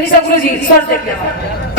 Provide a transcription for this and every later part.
तनी सा गुरुजी स्वर देख ले।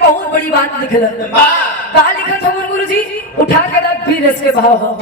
बहुत बड़ी बात लिखल का लिखत हो गुरु जी उठा के रख भी रस के भाव हो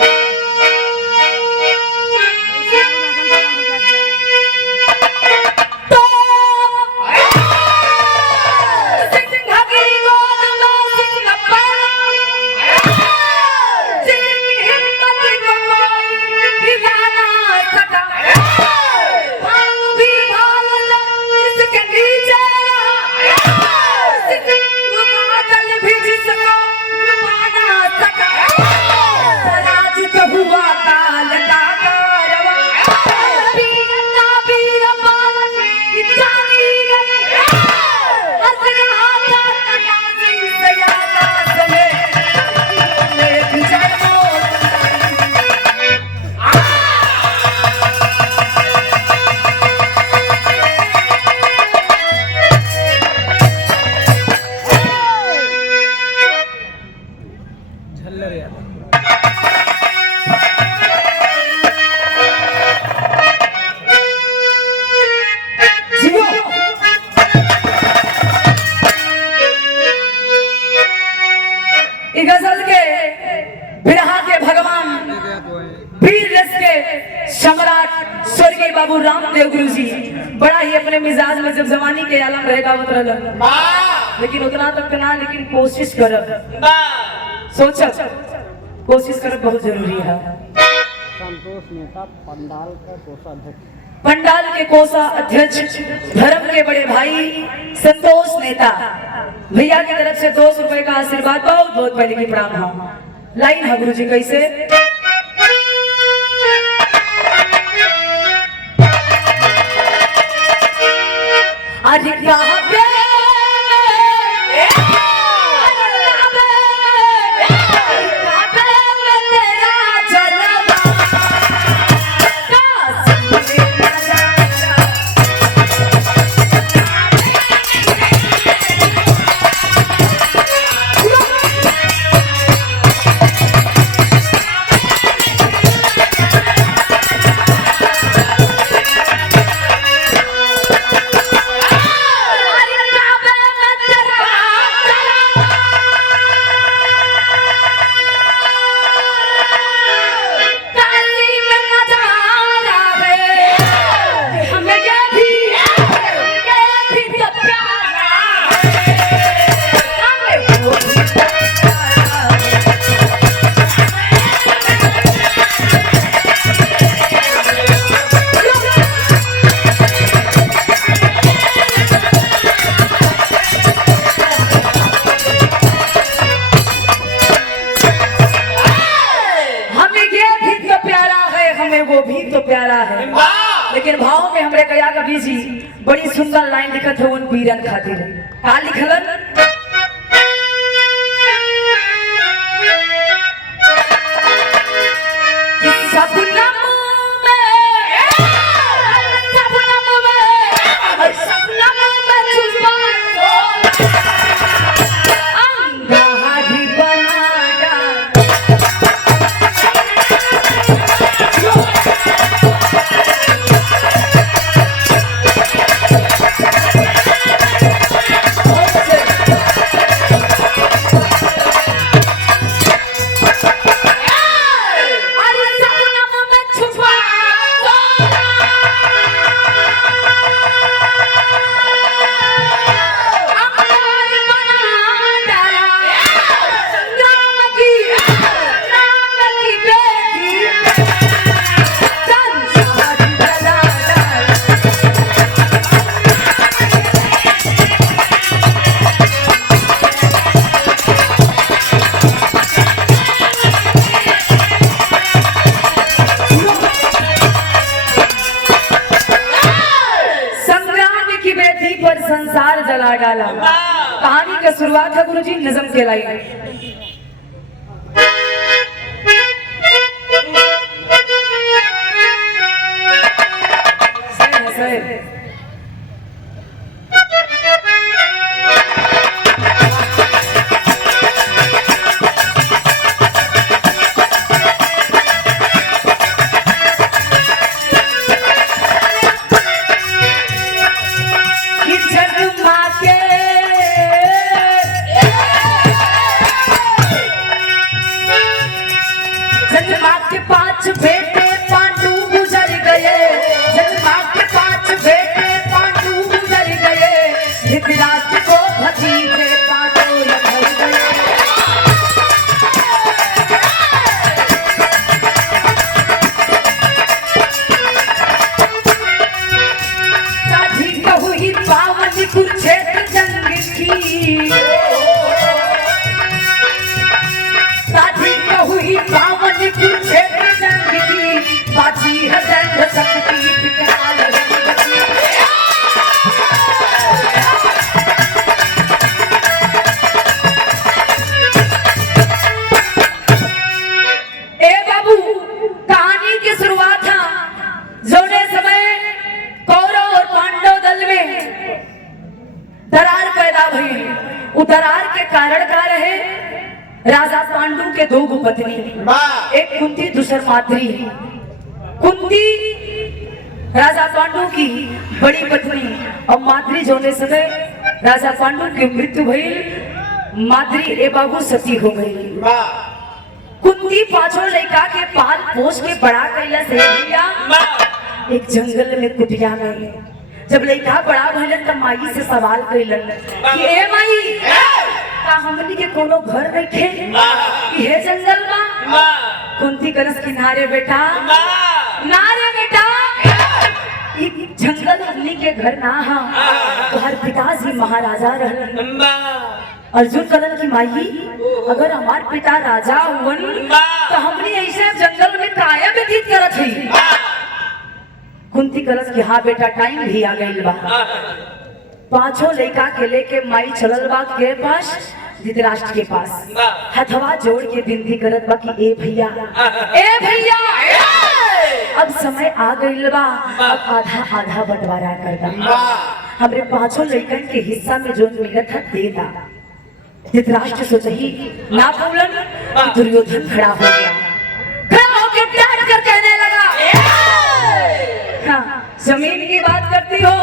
गजल के बिरहा के भगवान वीर रस के सम्राट स्वर्गीय बाबू रामदेव गुरु जी बड़ा ही अपने मिजाज में जब जवानी के आलम रहेगा लेकिन उतना तक ना लेकिन कोशिश कर सोच कोशिश कर बहुत जरूरी है। संतोष नेता पंडाल के कोषा अध्यक्ष धर्म के बड़े भाई संतोष नेता भैया की तरफ से 200 रुपए का आशीर्वाद बहुत बहुत पहले की प्रणाम हो। लाइन है गुरु जी कैसे वो भी तो प्यारा है लेकिन भाव में हमरे कया कभी जी बड़ी सुंदर लाइन लिखत है उन वीरन खातिर का लिखलन सपना जाला। कहानी का शुरुआत है गुरुजी नज़म के लाइन। पांच बेटे पांडु गुजर गए, जन्मा के पांच बेटे पांडु गुजर गए, धृतराष्ट्र को भतीजे पांडव लड़ गए। साधी कहुई पावन कुरुक्षेत्र जंग की, साधी कहुई पावन कुरुक्षेत्र जंग की, बाजी है दंड शक्ति विकराल रंग की। ए बाबू कहानी की शुरुआत था जोने समय कौरव और पांडव दल में दरार पैदा हुई। उस दरार के कारण का रहे राजा पांडु के दो पत्नी, एक कुंती दूसर माद्री। कुंती राजा पांडु की बड़ी पत्नी और माद्री जोने समय राजा पांडु की मृत्यु भई, माद्री ए बाबू सती हो गई। कुंती पांचों लड़का के पाल पोस के बड़ा कैला से भैया एक जंगल में कुटिया में। जब लड़का बड़ा भइलन त माई से सवाल कैलन कि ए माई का हमनी के कोनो घर रखे ये जंगल में। कुंती करस किनारे बेटा नारे बेटा ई जंगल हमनी के घर ना हा, तोहर पिताजी महाराजा रहलन। अर्जुन कलन की माई अगर हमार पिता राजा हुवन तो हमनी ऐसे जंगल में काया व्यतीत करत ही। कुंती कलश की हाँ बेटा टाइम भी आ गई बा। पांचों लड़का के लेके माई चलल बा के पास धृतराष्ट्र के पास, हथवा जोड़ के विनती करत बा कि ए भैया अब समय आ गई बा, अब आधा आधा बंटवारा कर दा, हमरे पांचों लड़कन के हिस्सा में जो मिलत है दे दा। धृतराष्ट्र सोचही ना बोलन, दुर्योधन खड़ा हो गया, खड़ा होकर डांट कर कहने लगा हाँ, जमीन की बात करती हो,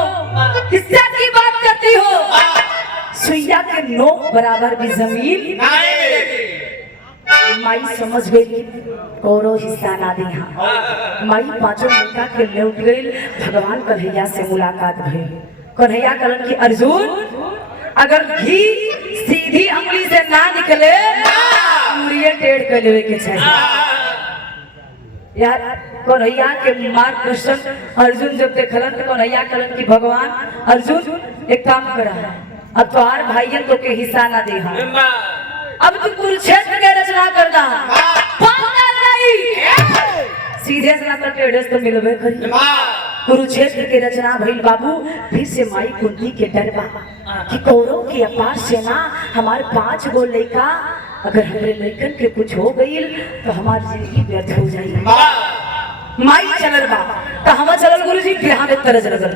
हिस्सा की बात करती हो, सुइया के नोक बराबर भी जमीन। माई समझ गई कौरव हिस्सा ना दी। हाँ माई पांचों लड़का के लौट गई। भगवान कन्हैया से मुलाकात भई। कन्हैया कलन की अर्जुन अगर घी सीधी अंगुली से ना निकले अंगुलियां टेढ़ कर लेवे के चाहिए। यार कन्हैया के मार्गदर्शन अर्जुन जब देखलन तो कन्हैया कलन की भगवान अर्जुन एक काम करा, अब तोहार भाइयन तो के हिस्सा ना दे, अब तू कुरुक्षेत्र के रचना करना सीधे से ना तो टेढ़े तो मिलवे करी। कुरुक्षेत्र के रचना भइल बाबू। फिर से माई कुंती के डर बा कि कौरव की अपार सेना हमारे 5 गो लड़का, अगर हमारे लड़कन के कुछ हो गई तो हमारी जिंदगी व्यर्थ हो जाएगी। माई चलल बा तो हम चलल गुरुजी बिहार में तरज नजर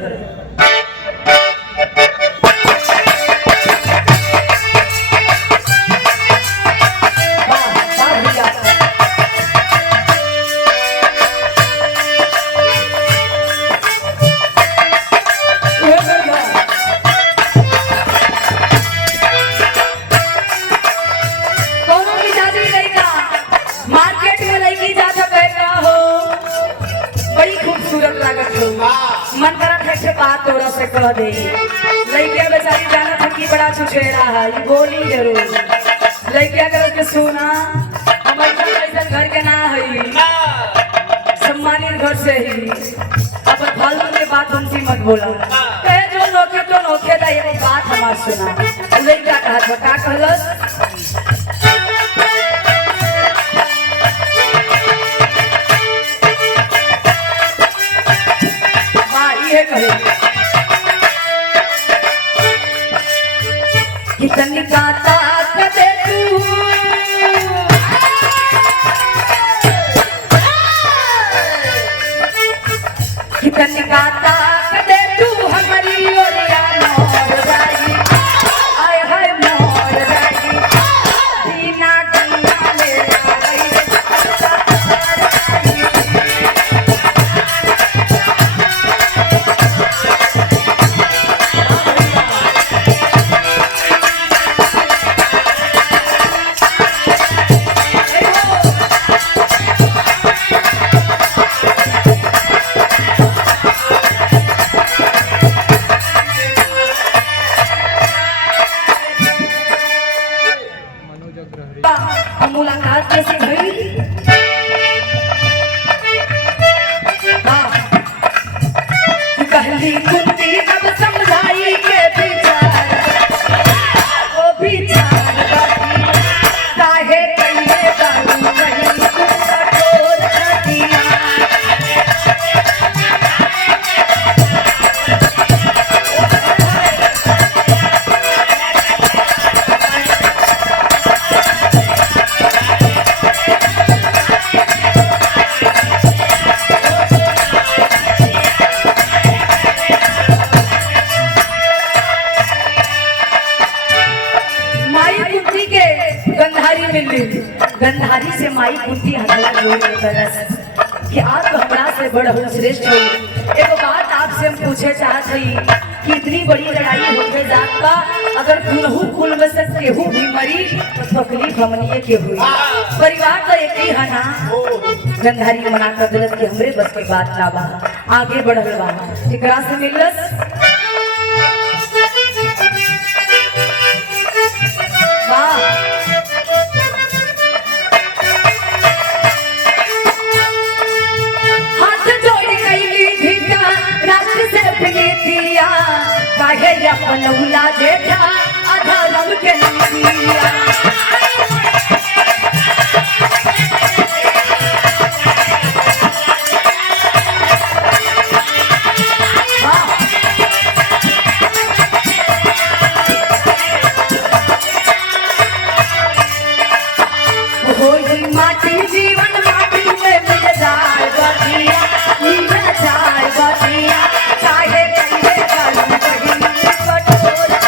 मन करा थे से बात तोरा से कह दे। लड़किया बेचारी जाना था कि बड़ा छुछेरा है, ये बोली जरूर। लड़किया कर के सुना हम ऐसा घर के ना है, सम्मानित घर से ही। अब फालतू के बात हमसे मत बोला, कहे जो नोखे तो नोखे दा, ये बात हमार सुना। लड़किया कहा तो का कहलस कहला जोर के करस कि आप हमरा से बड़ हो श्रेष्ठ हो। एगो बात आपसे हम पूछे चाहत हई कि इतनी बड़ी लड़ाई होके जात बा, अगर दुनहु कुल में से केहू भी मरी तो तकलीफ हमनिए के हुई। परिवार तो एक ही है ना। गंधारी मना कर दिलत कि हमरे बस की बात ना बा, आगे बढ़ल बा। एकरा से मिलस हाथ जोड़ कैली भिका रात से प्रीतिया काहे अपन उला जेठा आधा रंग के नंदिया। माटी जीवन माटी में मिल जाए बतिया, मिल जाए बतिया काहे कहिए कलम कहीं कटोरा।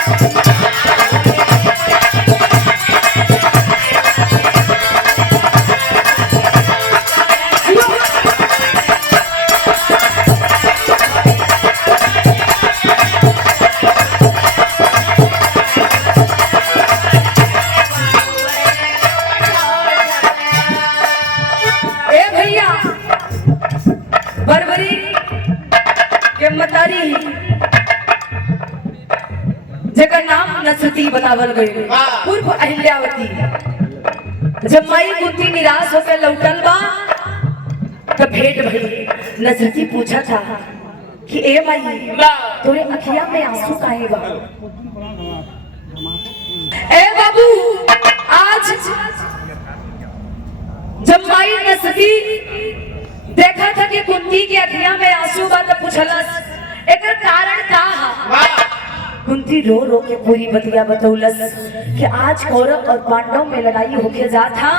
बरबरी के मतारी जेकर नाम नसती बतावल गई पूर्व अहिल्यावती। जब माई कुंती निराश होकर लौटल बा तब भेंट भई। नसती पूछा था कि ए माई तोरे अखिया में आंसू काहे बा? ए बाबू आज जब माई नसती देखा था कि कुंती की अखियां में आंसू बा तो पूछलस एकर कारण का हा? कुंती रो रो के पूरी बतिया बतौलस कि आज कौरव और पांडव में लड़ाई होके जा था।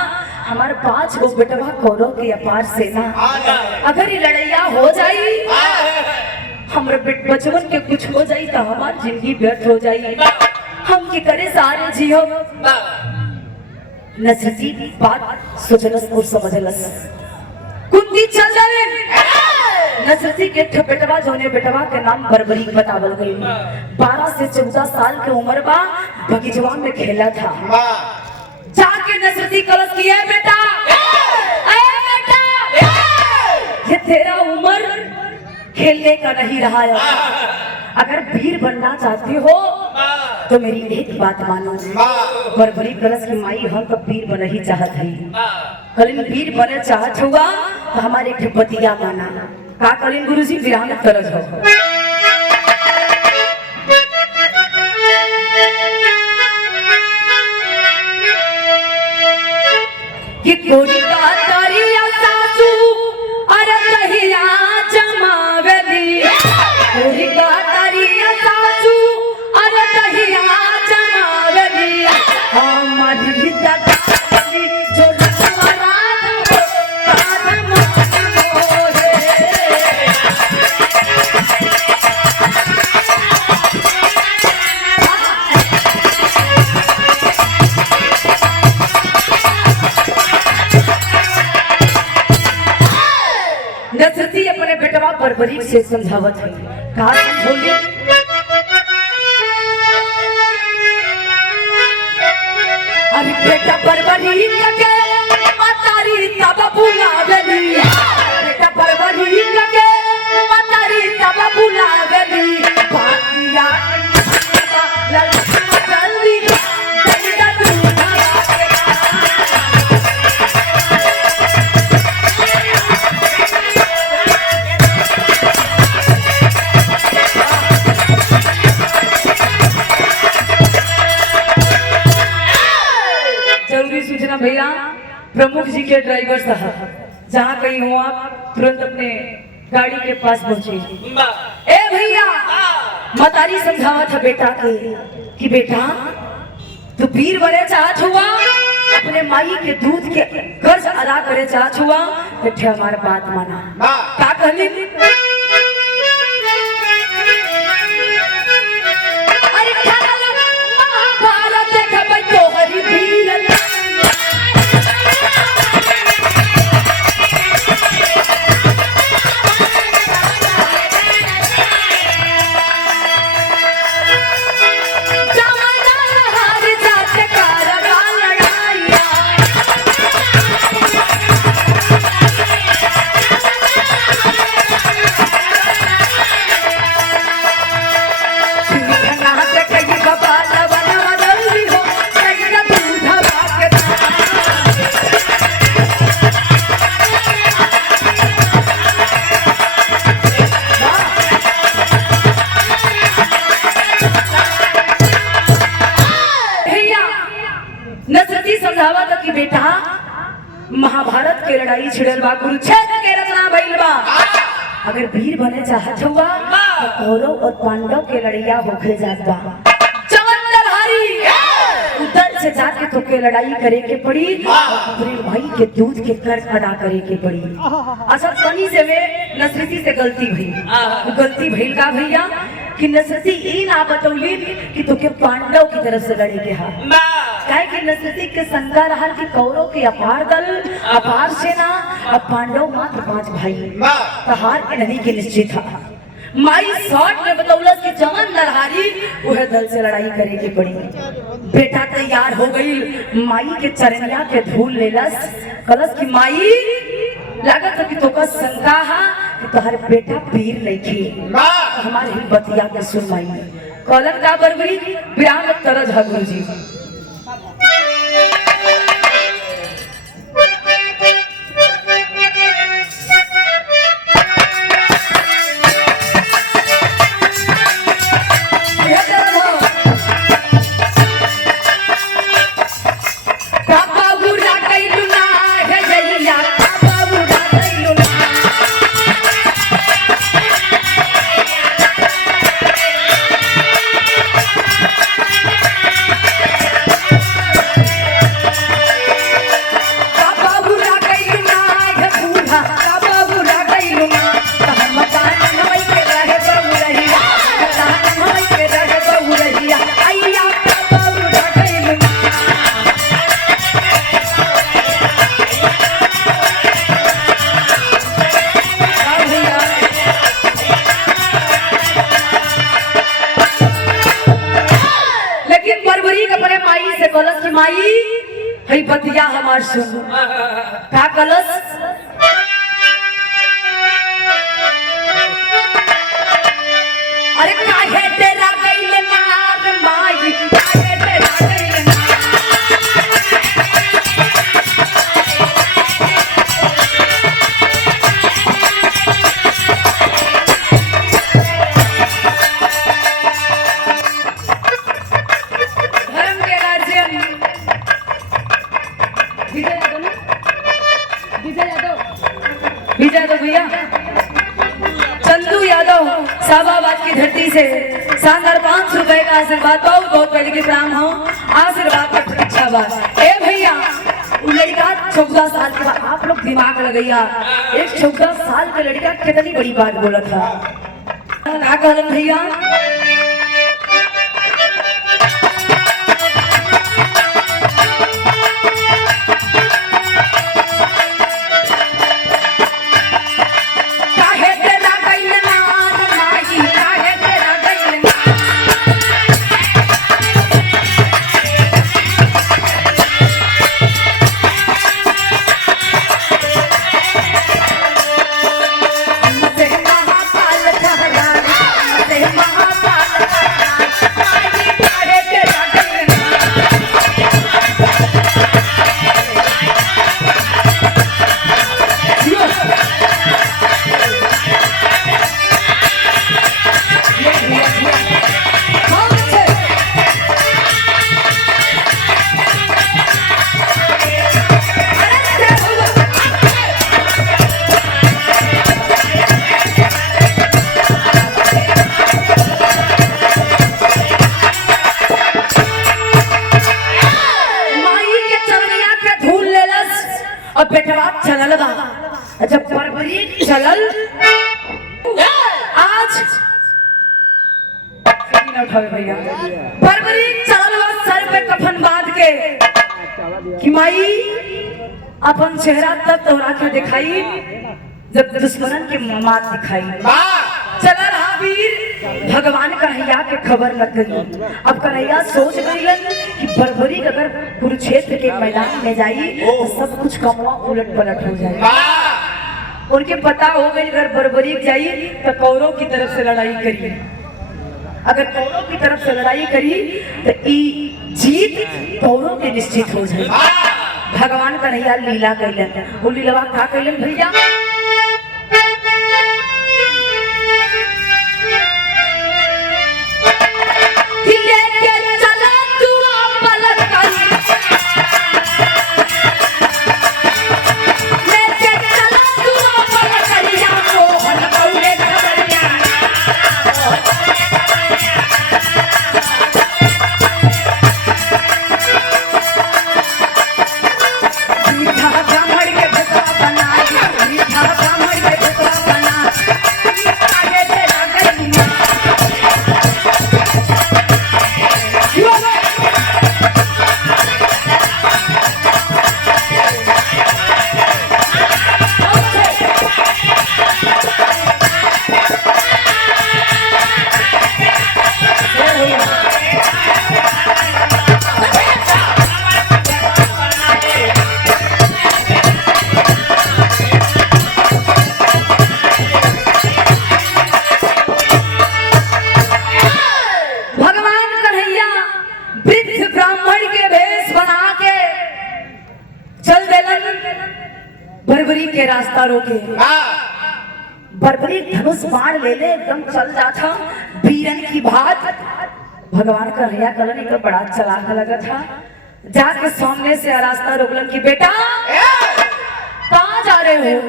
हमारे 5 गो बेटवा कौरव की अपार सेना, अगर ये लड़ाइया हो जाई हमरे बचपन के कुछ हो जाई तो हमारी जिंदगी व्यर्थ हो जाई, हम की करे सारे जियो। नसती बात सोचलस और समझलस। कुंती चल जावे। नसती के बेटवा जोने बेटवा के नाम बरबरी बतावल गई। 12 से 14 साल के उम्र बा, बगीचवा में खेला था। जाके नसती कलश किया बेटा, ये तेरा उम्र खेलने का नहीं रहा है। अगर वीर बनना चाहती हो तो मेरी एक बात मानो। बरबरी कलश की माई हम तो वीर बन ही चाहत है। कलिन वीर बने चाहत हुआ तो हमारे एक बतिया माना। का कलिन गुरुजी विराम तरज हो कि कोरी का तरिया सासू अरे कहिया जमावेली। कोरी का तरिया सासू अरे कहिया जमावेली। हमारी दादा जो नसती अपने बेटवा बरबरी से समझावत है। कहा बोली अरे बेटा बरबरी के मतारी तब बुलावेली। बेटा बरबरी के मतारी तब बुलावेली। बातिया ललका जल्दी दलिया दूधा सूचना भैया प्रमुख जी के ड्राइवर साहब जहाँ कहीं हो आप तुरंत अपने गाड़ी के पास पहुंचे। ए भैया मतारी समझावा था बेटा के कि बेटा तू वीर बने चाहत हुआ, अपने माई के दूध के कर्ज अदा करे चाहत हुआ तो हमारा बात माना। का कहली अरे महाभारत देखबै तोहरी वीर लड़ाई छिड़ल बा, कुरुक्षेत्र के रचना भइल बा। अगर वीर बने चाहत हुआ तो कौरव और पांडव के लड़ैया होके जात बा। चमंदरहारी उधर से जाके तो के लड़ाई करे के पड़ी, अपने भाई के दूध के कर्ज अदा करे के पड़ी। अच्छा तनी से वे नसरती से गलती भई, गलती भइल का भैया कि नसरती ई ना बतौली कि तो के पांडव की तरफ से लड़े के हा। काहे कि नसरती के शंका रहल कि कौरव के अपार दल, अपार सेना, अब पांडव मात्र 5 भाई, तहार के नहीं के निश्चित था। माई शॉर्ट में बतौलस कि चमन नरहारी वह दल से लड़ाई करे के पड़ी। बेटा तैयार हो गई, माई के चरनिया के धूल लेलस, कलस की माई लागत कि तो का शंका हा कि तोहर बेटा वीर नहीं थी, हमारे ही बतिया के सुन माई। कलम का बरबरी विराम तरज है गुरुजी। माई हई बतिया हमार सुन का कलस अरे काहे तेरा गइल नार माई काहे तेरा गइल विजय यादव भैया चंदू यादव साबाबाद की धरती से शानदार 500 रुपए का आशीर्वाद बहुत बहुत पहले के प्रणाम हो। आशीर्वाद का प्रतीक्षा बात ए भैया लड़का 14 साल के बाद आप लोग दिमाग लगैया, एक 14 साल का लड़का कितनी बड़ी बात बोला था। क्या कहलन भैया चलल बा जब फरवरी चलल आज उठावे भैया फरवरी चलल बा सर पे कफन बांध के कि माई अपन चेहरा तब तोरा के दिखाई जब दुश्मनन के मात दिखाई। चला रहा वीर भगवान कन्हैया के खबर लग गई। अब कन्हैया सोच गईलन कि बर्बरी अगर कुरुक्षेत्र के मैदान में जाई तो सब कुछ कमवा उलट पलट हो जाए। उनके पता हो गई अगर बर्बरी जाई तो कौरव की तरफ से लड़ाई करी, अगर कौरव की तरफ से लड़ाई करी तो जीत कौरव के निश्चित हो जाए। भगवान कन्हैया लीला कैलन, वो लीला का कैलन भैया लेके के रास्ता रोके। बर्बरी धनुष बाण ले ले एकदम चल जाता वीरन की बात। भगवान का हया कलन तो बड़ा चलाक लगा था। जाके सामने से रास्ता रोकलन की बेटा कहाँ जा रहे हो?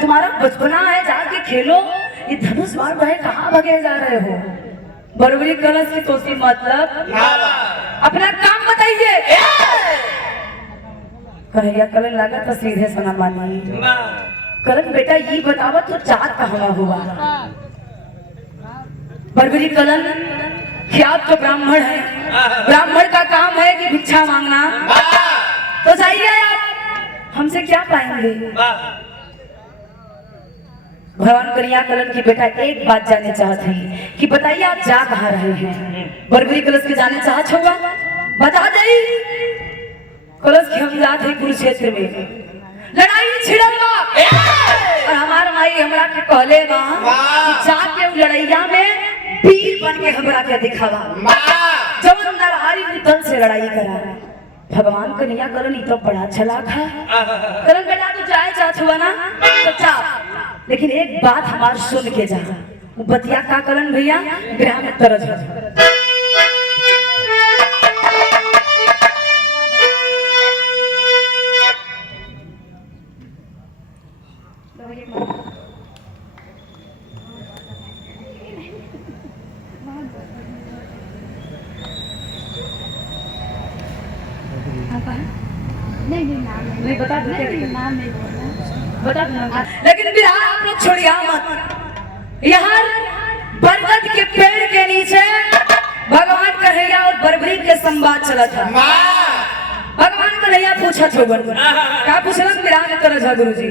तुम्हारा बचपना है, जाके खेलो। ये धनुष बाण भाई कहाँ भगे जा रहे हो? बर्बरी कलश की तोसी मतलब अपना काम बताइए। कन्हैया कलन लगा तो सीधे सना मानी। कलन बेटा ये बतावा तो जात कहाँ हुआ? बर्बरी कलन क्या आप तो ब्राह्मण है, ब्राह्मण का काम है कि भिक्षा मांगना, तो जाइए आप, हमसे क्या पाएंगे? भगवान कन्हैया कलन की बेटा एक बात जानना चाहती कि बताइए आप जा कहाँ रहे हैं? बर्बरी कलश के जाने चाहत होगा, बता दे। कलश की हम जाते हैं कुरुक्षेत्र में, लड़ाई छिड़ल बा और हमार माई हमरा के कहले बा कि जाके उ लड़ाइया में वीर बन के हमरा के दिखावा, जब नरहारी निधन से लड़ाई करा। भगवान कन्हैया कलन तो बड़ा चलाक है। कलन बेटा तू जाए चाहत हुआ ना तो जा, लेकिन एक बात हमार सुन के जा। वो बतिया का कलन भैया ग्रह में तरज नहीं बता दो, नाम नहीं बता दो। लेकिन बिहार आप लोग छोड़िए मत। यहाँ बरगद के पेड़ के नीचे भगवान कन्हैया और बर्बरी के संवाद चला था। भगवान कन्हैया पूछा छोबन क्या पूछलन बिहार ने तरह गुरु जी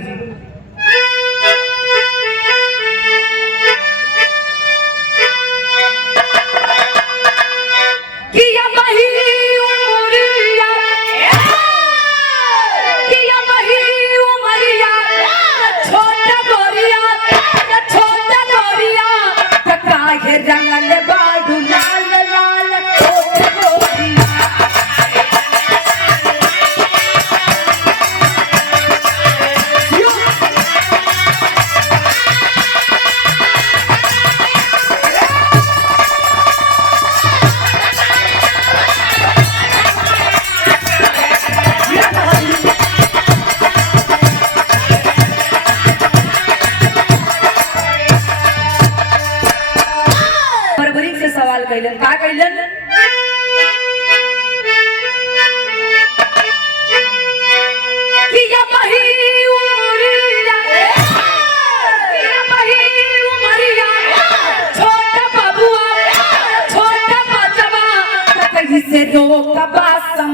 का कैलन कि या बही उमरिया, छोटा बबुआ छोटा बचवा कहीं से रोका बासम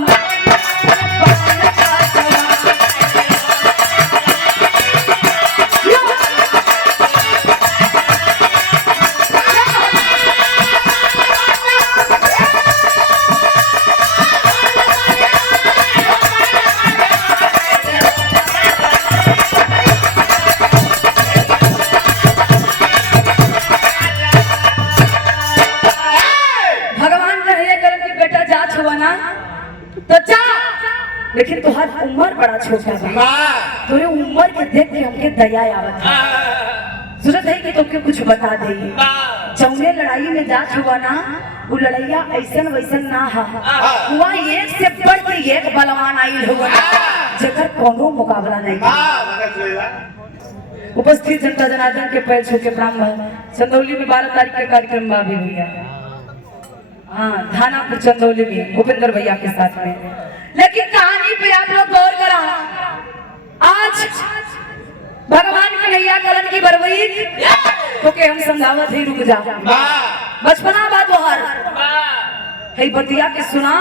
लेकिन तुहार उम्र बड़ा छोटा बा, तोरे उम्र के देख के हमके दया आवत है। जरूरत है कि तुमके कुछ बता दे। जौने लड़ाई में जात हुआ ना, वो लड़ाइया ऐसन वैसन ना हुआ, एक से बढ़ के एक बलवान आइल हुआ जेकर कोनो मुकाबला नहीं। उपस्थित जनता जनार्दन के पैर छू के प्रणाम है। चंदौली में 12 तारीख के कार्यक्रम में भी हुआ, हाँ थानापुर चंदौली में भूपेंद्र भैया के साथ में। लेकिन कहानी पे आप लोग गौर करा। आज भगवान कन्हैया कलन की बरबरी तो के हम समझावत ही, रुक जा बचपना बात बहार है, बतिया के सुना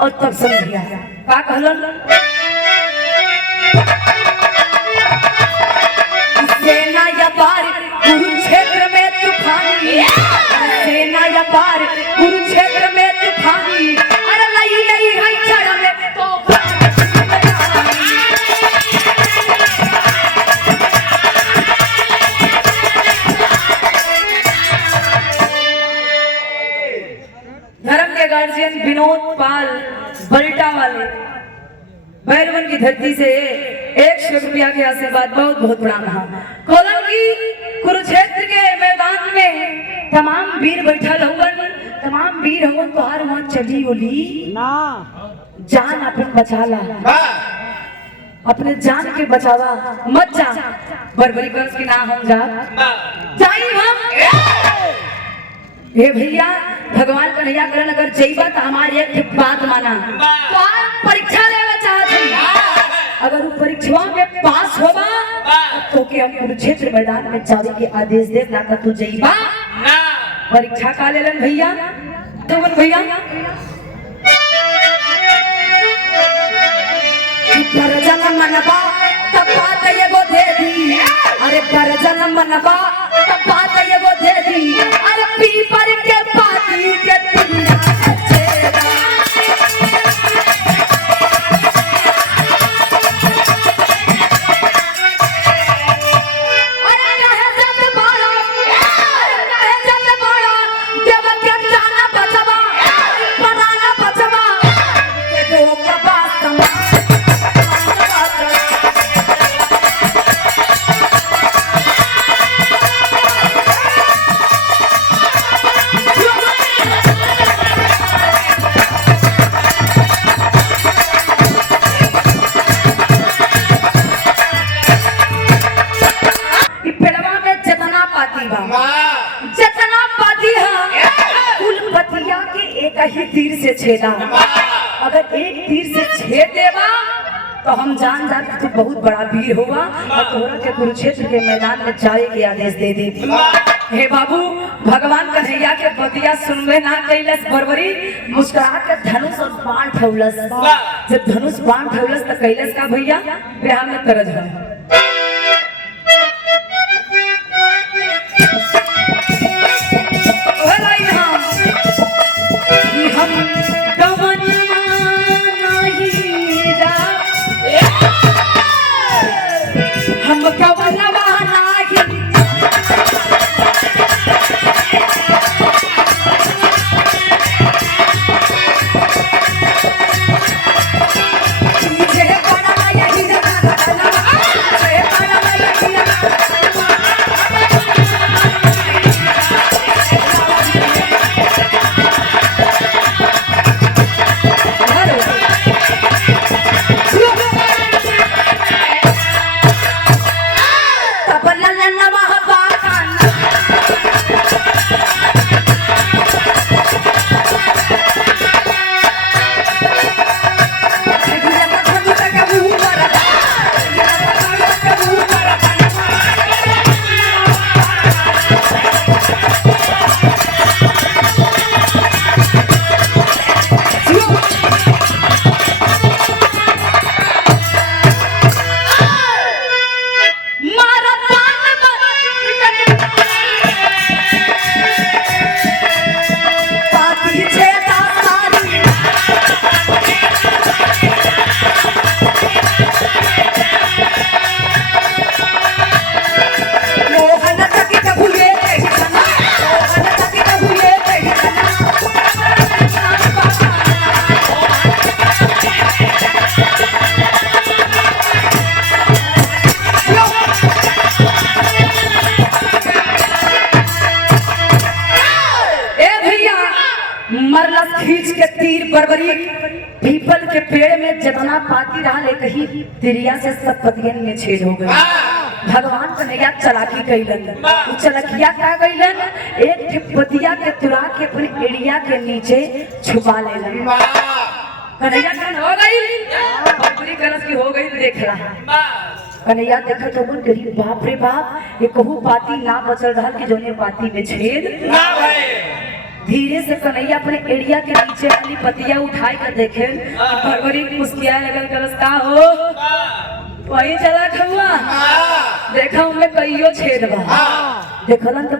और तब समझिया का कहलन। सेना या पार कुरुक्षेत्र में तूफानी, सेना या पार कुरुक्षेत्र में तूफानी, अरे लई लई है चढ़ में तो धर्म के गार्जियन विनोद पाल बल्टा वाले भैरवन की धरती से 100 रुपया भैया के आशीर्वाद बहुत बहुत प्रणाम है। खोलन की कुरुक्षेत्र के मैदान में तमाम वीर बैठल हुवन, तमाम वीर हुवन तोहार वहां चली ओली ना जान अपन बचाला, अपने जान के बचावा मत जा। बरबरी कंस की ना हम जा जाई हम हे भैया भगवान कन्हैया करन अगर जइबा त हमारी एक बात माना तो आज परीक्षा लेवे चाहत हई। अगर वो परीक्षा में पास होबा तो के हम कुरुक्षेत्र मैदान में जावे के आदेश देव ना तू जइबा ना। परीक्षा का लेलन भैया तो भैया पर जन्म मनबा तब बात एगो दे दी, अरे पर जन्म मनबा तब बात एगो दे दी, अरे पीपर के पाती के पिया छेड़ा। अरे कहे जब बड़ा, अरे कहे जब बड़ा देव के जाना बचवा पराना बचवा के दो कबा समा जितना पाती है कुल पतिया के एक ही तीर से छेदा। अगर एक तीर से छेद देवा तो हम जान जाते तू बहुत बड़ा वीर होगा और तोहरा के कुरुक्षेत्र के मैदान में जाए के आदेश दे दे। हे बाबू भगवान कन्हैया के पतिया सुनबे ना कैलस, बरबरी मुस्कुरा के धनुष और बाण ठौलस। जब धनुष बाण ठौलस तो कैलस का भैया ब्याह में तरज है। मरलस खींच के तीर बरबरी पीपल के पेड़ में जितना पाती रहा ले कहीं तिरिया से सब पतियन में छेद हो गए। भगवान कन्हैया चलाकी कैलन, चलकिया क्या कैलन एक पतिया के तुरा के अपने एड़िया के नीचे छुपा लेलन। कन्हैया कन हो गई बरबरी कलश की हो गई देख रहा। कन्हैया देखा तो बोल गरीब बाप रे बाप ये कहू पाती ना बचल रहा कि जोने पाती में छेद ना भए। धीरे से कन्हैया अपने एड़िया के नीचे वाली पतिया उठाई कर देखे बरबरी मुस्किया लगल कलश का हो वही चला खुआ देखा उनमें कईयो छेद बा। देखलन तो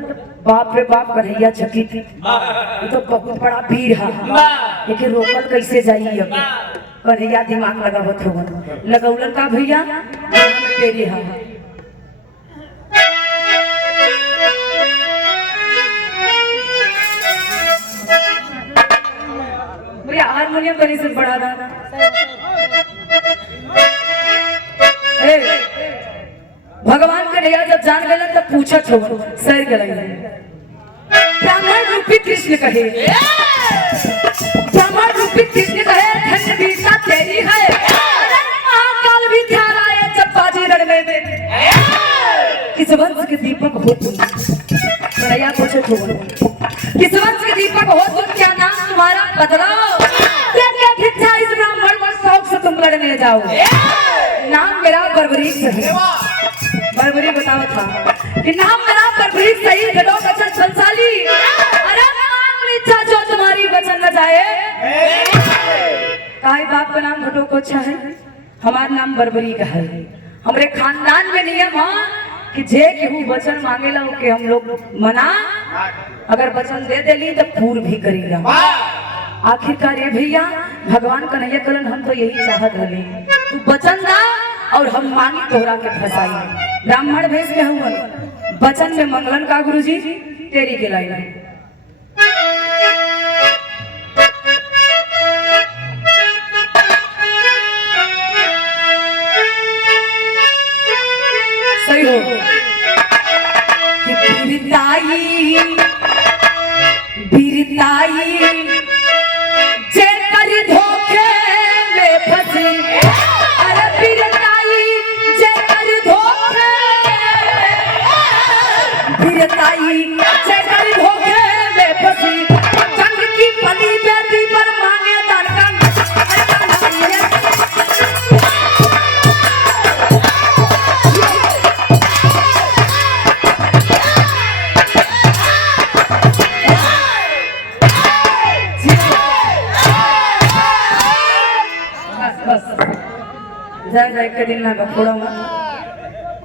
बाप रे बाप कन्हैया चकित ये तो बहुत बड़ा वीर है लेकिन रोकल कैसे जाइए। अब कन्हैया दिमाग लगावत होवन लगौलन का भैया तेरी है भैया हारमोनियम कहीं से बढ़ा था। भगवान कन्हैया जब जान गए तब पूछत हो सर गए ब्राह्मण रूपी कृष्ण कहे, ब्राह्मण रूपी कृष्ण कहे धन्य वीरता तेरी है, महाकाल भी ध्यान आए जब बाजी रण में किस वंश के दीपक हो तुम, कन्हैया पूछत हो किस वंश के दीपक हो तुम, क्या नाम तुम्हारा बतलाओ, क्या क्या भिक्षा इस ब्राह्मण को शौक से तुम लड़ने जाओ, नाम मेरा बर्बरीक सही, बर्बरी बतावा था कि नाम मेरा बर्बरीक सही, गदो वचन बलशाली, अरे मांग इच्छा जो तुम्हारी वचन न जाए, काहे बाप का नाम घटो को अच्छा है, हमारा नाम बर्बरी का है, हमारे खानदान में नियम है कि जे केहू वचन मांगेला के हम लोग मना, अगर वचन दे देली तो पूर्ण भी करीला। आखिरकार ये भैया भगवान कन्हैया कलन हम तो यही चाहत रहे, तू वचन दा और हम मांगी तोहरा के फसाई। ब्राह्मण भेष में हुआ वचन में मंगलन का गुरुजी तेरी के लाई नहीं। सही हो कि बीरताई बीरताई जे कर धोखे में फंसी, अरे बीरताई जे कर धोखे, बीरताई जे कर धोखे में फंसी, जंग की पली बेटी पर मांगे दानकन, जाए के दिन ना बखोड़ूंगा।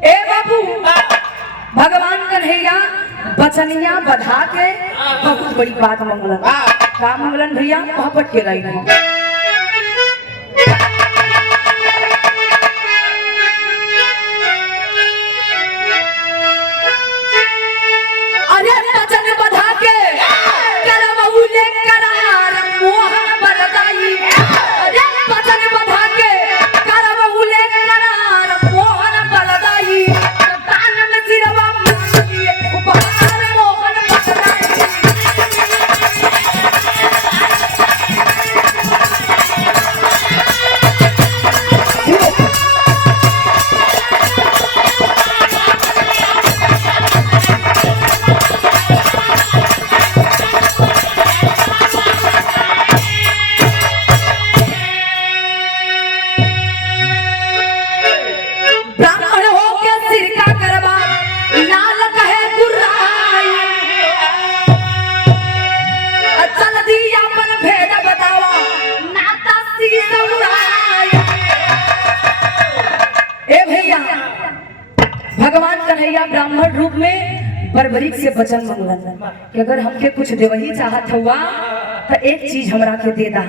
ए बाबू भगवान कन्हैया बचनिया बधा के बहुत बड़ी बात मंगलन, का मंगलन भैया मोहब्बत के लाई नहीं। अरे बचन बधा के करवउले करार मोहन बरदाई, अरे बचन बधा के करवउले करार मोहन बरदाई, कान में सिरवा मुंडिए उपहार मोहन बरदाई। ब्राह्मण हो के सिर का करवा लाल कहे गुर्राई, चल दिया अपन भेद बतावा नाता सीस उड़ाई। ए भैया भगवान कन्हैया ब्राह्मण रूप में बर्बरीक से वचन मंगलन कि अगर हमके कुछ देवही चाहत हुआ तो एक चीज हमरा के दे दा,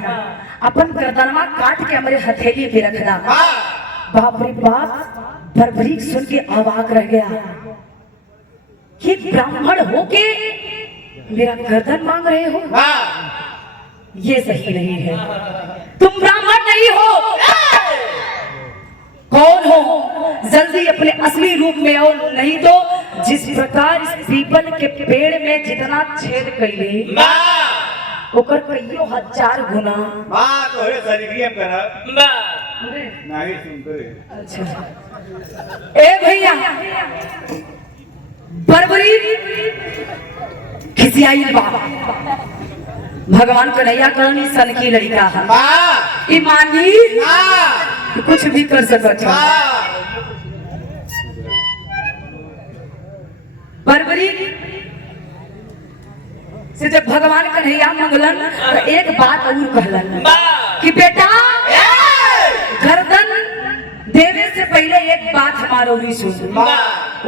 अपन गर्दनवा काट के हमरे हथेली पे रख दा। बाप रे बाप बर्बरीक सुन के अवाक रह गया कि ब्राह्मण होके मेरा गर्दन मांग रहे हो, ये सही नहीं है, तुम ब्राह्मण नहीं हो, कौन हो जल्दी अपने असली रूप में आओ, नहीं तो जिस प्रकार इस पीपल के पेड़ में जितना छेद कैले ओकर कईयो हजार गुना तोहरे शरीर कर नहीं सुनते। अच्छा ए भैया बर्बरी खिसियाई बाबा भगवान कन्हैया करनी सन की लड़का है, ईमानी कुछ भी कर सकता है। बर्बरी से जब भगवान कन्हैया मंगलन तो एक बात और कहलन कि बेटा गर्दन देवे से पहले एक बात हमारा भी सुन।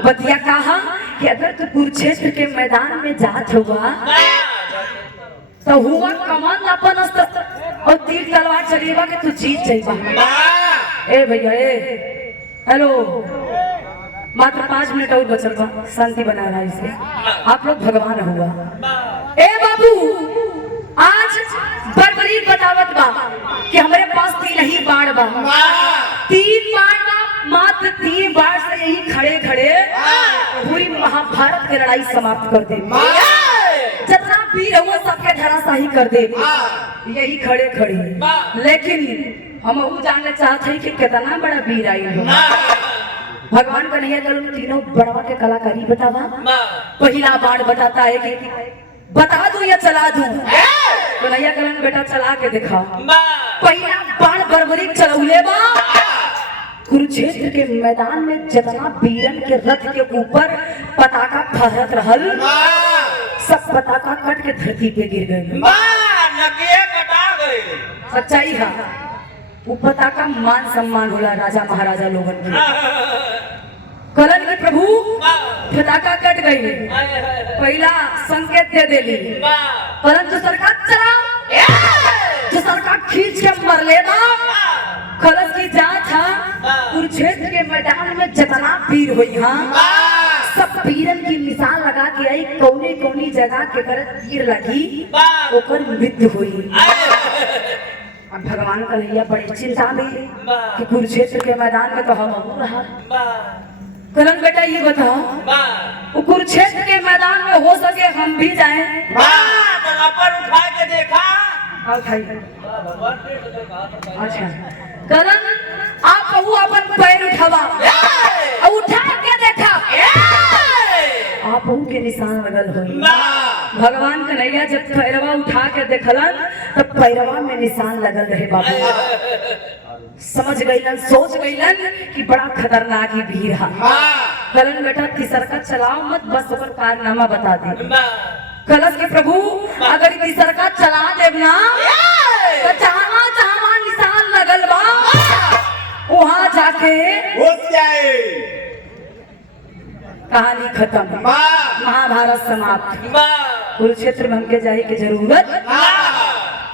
बतिया कहा कि अगर तू कुरुक्षेत्र के मैदान में जात हुआ तो हुआ कमान अपन और तीर तलवार चलेगा कि तू जीत जाएगा। ए भैया ए हेलो मात्र 5 मिनट और बचल बा, शांति बना रहा इसे, आप लोग भगवान हुआ। ए बाबू आज बर्बरी बतावत बा कि हमारे पास 3 ही बाण बा, 3 बाण बा मात्र 3 बार से यही खड़े खड़े पूरी महाभारत की लड़ाई समाप्त कर दे। जितना वीर हुआ सबके धराशाही कर दे, यही खड़े खड़े। लेकिन हम वो जानना चाहते हैं कि कितना बड़ा वीर आई हो। भगवान कन्हैया कल तीनों बड़वा के कलाकारी बतावा। पहला बाण बताता है कि बता दूं या चला दूं। कन्हैया कलन बेटा चला के दिखा। पहला बाण बर्बरी चलौले बा। कुरुक्षेत्र के मैदान में जितना वीरन के रथ के ऊपर पताका फहरत रहल, सब पताका कट के धरती पे गिर गए। सच्चाई है, वो पताका मान सम्मान होला राजा महाराजा लोगन के। कलन के प्रभु पताका कट गई, पहला संकेत दे देली, परंतु सरकार चला जो सरकार खींच के मर लेना। कलश की जांच था कुरुक्षेत्र के मैदान में जितना वीर हुई, सब वीरन की निशान लगा के आई। कौनी कौनी जगह के कर तीर लगी, ओकर मृत्यु हुई। अब भगवान कन्हैया बड़ी चिंता में कि कुरुक्षेत्र के मैदान में तो हम रहा। कलन बेटा ये बताओ, वो कुरुक्षेत्र के मैदान में हो सके हम भी जाएं। उठा के देखा। अच्छा कलन, आप कहू अपन पैर उठावा, उठा के देखा, आप के निशान लगल हो। भगवान कन्हैया जब पैरवा उठा के देखलन तब पैरवा में निशान लगल रहे। बाबू समझ गईलन, सोच गईलन कि बड़ा खतरनाक ही भीड़ है। कलन बेटा तीसर का चलाओ मत, बस ओकर कारनामा बता दे। कलश के प्रभु अगर तीसर का चला देव ना तो जहाँ जहाँ निशान लगल बा वहाँ जाके कहानी खत्म, महाभारत समाप्त। कुरुक्षेत्र में हमके जाए की जरूरत।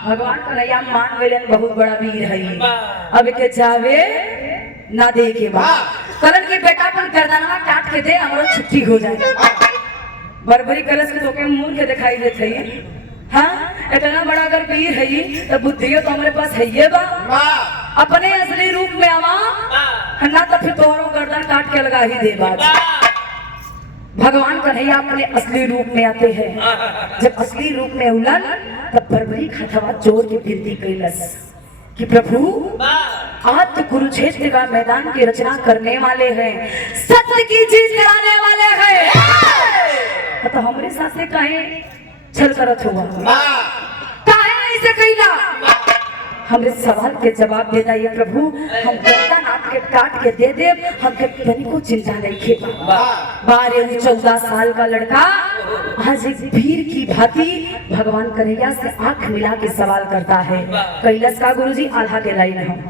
भगवान कन्हैया मान गए बहुत बड़ा वीर है, अब के जावे ना दे के बाद कलन के बेटा पर गर्दनवा काट के दे, हमारा छुट्टी हो जाए। बरबरी कलश के तोके मुंह के दिखाई देते है। हाँ, इतना बड़ा अगर वीर है तो बुद्धियो तो हमारे पास है बा। अपने असली रूप में आवा ना तो फिर तोहरों गर्दन काट के लगा ही दे बात। भगवान कन्हैया अपने असली रूप में आते हैं। जब असली रूप में उलन तब बरबरी खतवा जोर के विनती कैलस कि प्रभु आज तो कुरुक्षेत्र का मैदान की रचना करने वाले हैं, सत्य की जीत कराने वाले हैं, तो हमारे साथ से काहे छल करत हुआ, काहे ऐसे कैला? हमरे सवाल के जवाब दे दिए प्रभु। हम गर्दन आपके काट के दे दे, हमके तनिको चिंता नहीं खेबा। 12-14 साल का लड़का आज एक वीर की भांति भगवान कन्हैया से आंख मिला के सवाल करता है। कैलाश का गुरुजी आल्हा के लाइन हम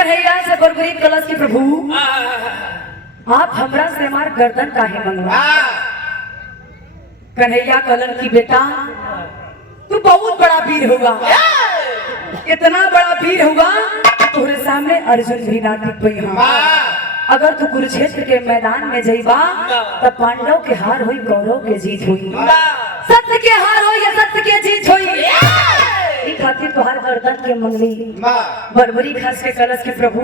कन्हैया से बरबरी कलश की प्रभु आप हमरा से हमार गर्दन काहे मंगवा। कन्हैया कलन की बेटा तू बहुत बड़ा वीर होगा, इतना बड़ा वीर होगा तुम्हारे सामने अर्जुन भी ना टिक पाई। अगर तू कुरुक्षेत्र के मैदान में जइबा तब पांडव के हार हुई, कौरव के जीत हुई। सत्य के हार हुई या सत्य के जीत हुई। खातिर तोहार गर्दन के मंगली बरबरी खास के कलश के प्रभु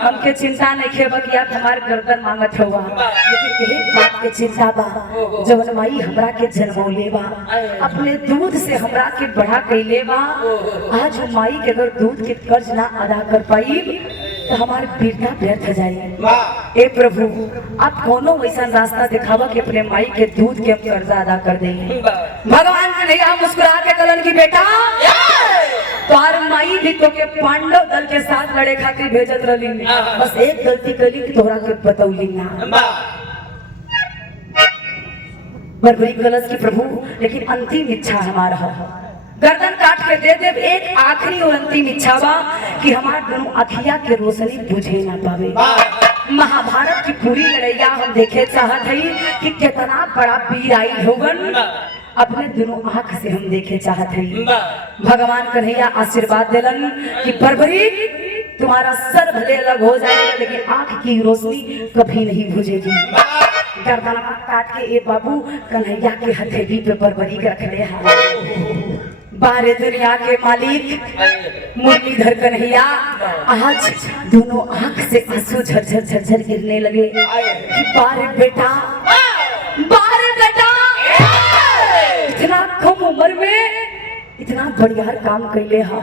हमके चिंता नहीं खेबा कि आप हमार गर्दन मांगत हुआ, लेकिन एक बात के चिंता बा जब माई हमरा के जन्मौले बा अपने दूध से हमरा के बढ़ा कैले बा। आज माई के अगर दूध के कर्ज ना अदा कर पाई तो हमारी वीरता व्यर्थ हो जाए। ए प्रभु आप कोनो वैसा रास्ता दिखावा कि अपने माई के दूध के कर्जा अदा कर देंगे। भगवान कन्हैया मुस्कुरा के कलन की बेटा तोहार माई भी तो के पांडव दल के साथ लड़े खातिर भेजत रही, बस एक गलती कली कि तोहरा के बतौली ना। बरबरी कलश की प्रभु लेकिन अंतिम इच्छा हमारा गर्दन काट के दे दे। एक आखिरी और अंतिम इच्छा बा कि हमार दोनों अखिया के रोशनी बुझे ना पावे। महाभारत की पूरी लड़ैया हम देखे चाहत हई कि कितना बड़ा वीर आई होगन, अपने दोनों आंख से हम देखे चाहत हई। भगवान कन्हैया आशीर्वाद दिलन कि बरबरी तुम्हारा सर भले अलग हो जाएगा लेकिन आंख की रोशनी कभी नहीं बुझेगी। गर्दन काट के ए बाबू कन्हैया के हथेली पे बरबरी रख ले। बारे दुनिया के मालिक मुरलीधर कन्हैया आज दोनों आंख से आंसू झरझर झरझर गिरने लगे कि बारे बेटा इतना कम उम्र में इतना बढ़िया काम कैले हा।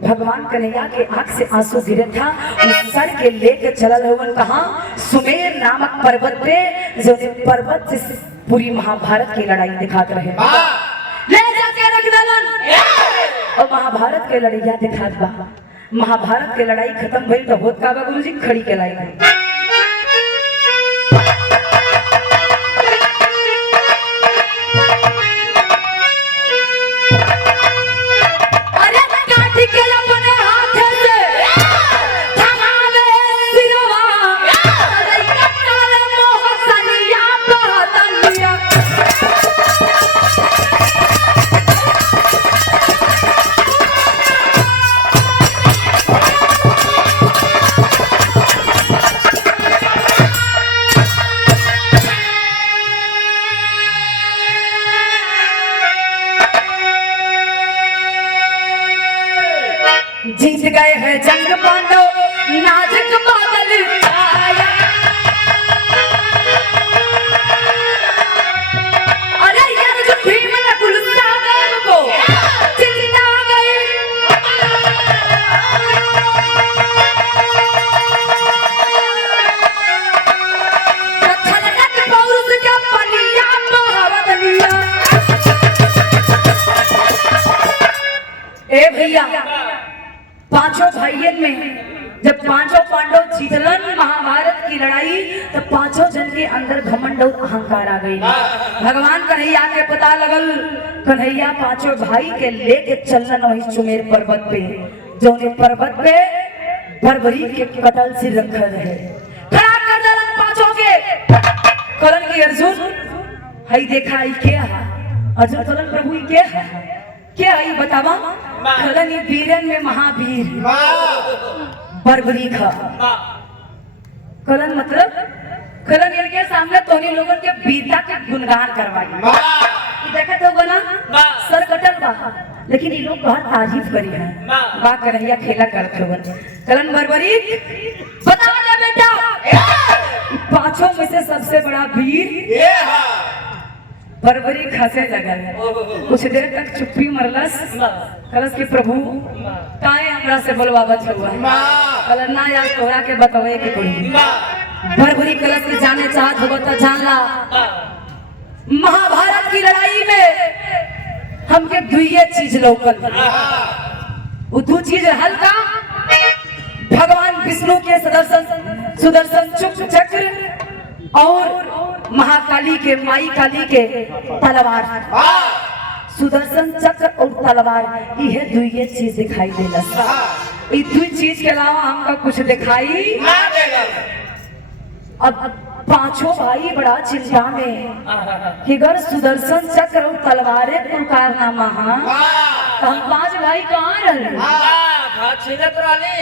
भगवान कन्हैया के आंख से आंसू गिरे था, उस सर के लेके चलल हुवन कहा सुमेर नामक पर्वत पे, जो पर्वत से पूरी महाभारत की लड़ाई दिखात रहे। ले जाके रख दलन और महाभारत के लड़ैया दिखात बा। महाभारत के लड़ाई खत्म भइल तो होत का बा गुरुजी खड़ी के लाई जीत गए हैं जंग पांडव नाजुक बादल आया। अरे यार जो भीम ने गुलस्ता को चिंता गई छलकत पौरुष के पनिया महावत लिया। ए भैया पांचों भाइयों में जब पांचों पांडव जीतलन महाभारत की लड़ाई तो पांचों जन के अंदर घमंड और अहंकार आ गई। भगवान कन्हैया के पता लगल, कन्हैया पांचों भाई के लेके चलन वही सुमेर पर्वत पे, जो पर्वत पे बरबरी के कटल से रखल रहे। खड़ा कर दलन पांचों के। कलन की अर्जुन हई देखा ई के अर्जुन कलन प्रभु ई के क्या आई बतावा। कलन वीरन में महावीर बरबरी खा। कलन मतलब कलन इनके सामने तोनी लोगों के वीरता के गुणगान करवाई। देखा तो बना सर कटल बा लेकिन ये लोग बहुत तारीफ करी है। बा कन्हैया खेला करते हो कलन बरबरी बता दे बेटा पांचों में से सबसे बड़ा वीर बरबरी खासे लगल। कुछ देर तक चुप्पी मरलस। कलश के प्रभु काहे हमरा से बोलवावत हुआ कल ना यार तोहरा के बतावे के पड़ी। बरबरी कलश के जाने चाहत हो तो जान ला। महाभारत की लड़ाई में हमके दुइये चीज लौकल। वो दो चीज हल्का भगवान विष्णु के सुदर्शन चक्र और महाकाली के माई काली के तलवार। सुदर्शन चक्र और तलवार यह दुइये चीज दिखाई देला। ई दू चीज के अलावा हमका कुछ दिखाई ना देगा अब पांचों भाई बड़ा चिंता में कि अगर सुदर्शन चक्र और तलवारें कुल कारनामा हाँ तो हम पांच भाई कहाँ रहे छिलत वाले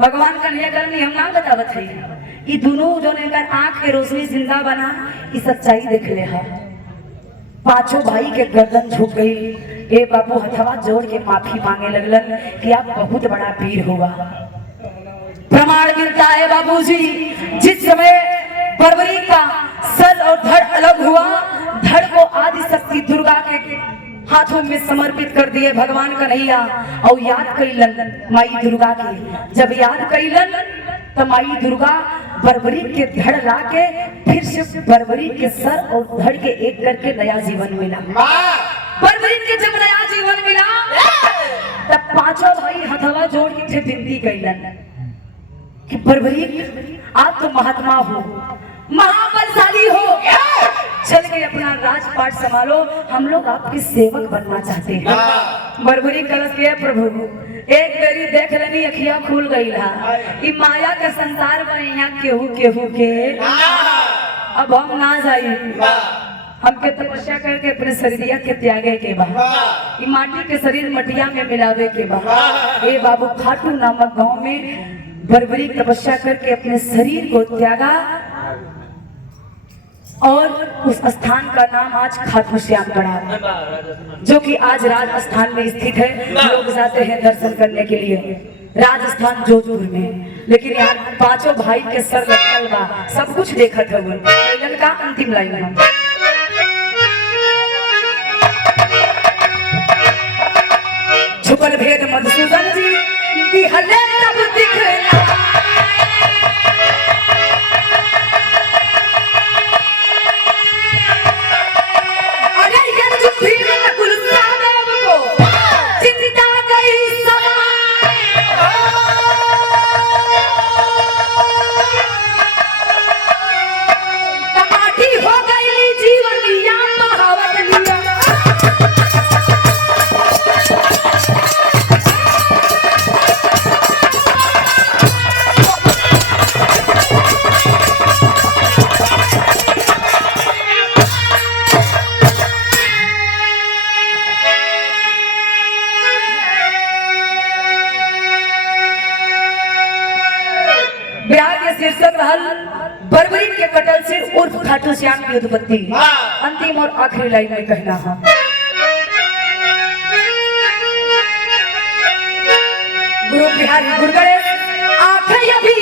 भगवान का निया करनी हम ना बतावत है ये दोनों जो ने आंख के रोशनी जिंदा बना ये सच्चाई देख ले है पांचों भाई के गर्दन झुक गई ए बाबू हथवा जोड़ के माफी मांगे लगलन कि आप बहुत बड़ा वीर हुआ प्रमाण मिलता है बाबूजी जिस समय बर्बरी का सर और धड़ अलग हुआ धड़ को आदि शक्ति दुर्गा के हाथों में समर्पित कर दिए भगवान कन्हैया और याद कैलन माई दुर्गा की जब याद कैलन तो माई दुर्गा बर्बरी के धड़ लाके फिर से बर्बरी के सर और धड़ के एक करके नया जीवन मिला बर्बरी के जब नया जीवन मिला तब पांचों भाई हथवा जोड़ के विनती कैलन कि बर्बरी आप तो महात्मा हो महाबलशाली हो चल के अपना राजपाट संभालो हम लोग आपके सेवक बनना चाहते हैं बर्बरी कलश के प्रभु एक बेरी देख लेनी अखिया खुल गई ला ई माया का संसार में यहाँ केहू केहू के अब हम ना जाई हमके तपस्या करके अपने शरीरिया के त्यागे के बाद ई माटी के शरीर मटिया में मिलावे के बाद ए बाबू खाटू नामक गांव में बर्बरी तपस्या करके अपने शरीर को त्यागा और उस स्थान का नाम आज खाटू श्याम पड़ा जो कि आज राजस्थान में स्थित है लोग जाते हैं दर्शन करने के लिए राजस्थान जोधपुर में लेकिन यहाँ पांचों भाई के सर लटकल बा सब कुछ देखत है वो का अंतिम लाइन है छुपल भेद मधुसूदन जी दिहले तब दिखला शीर्षक रहल बर्बरी के कटल से उर्फ खाटू श्याम की उत्पत्ति अंतिम और आखिरी लाइन में कहना है गुरु बिहारी गुरु गणेश आंखें अभी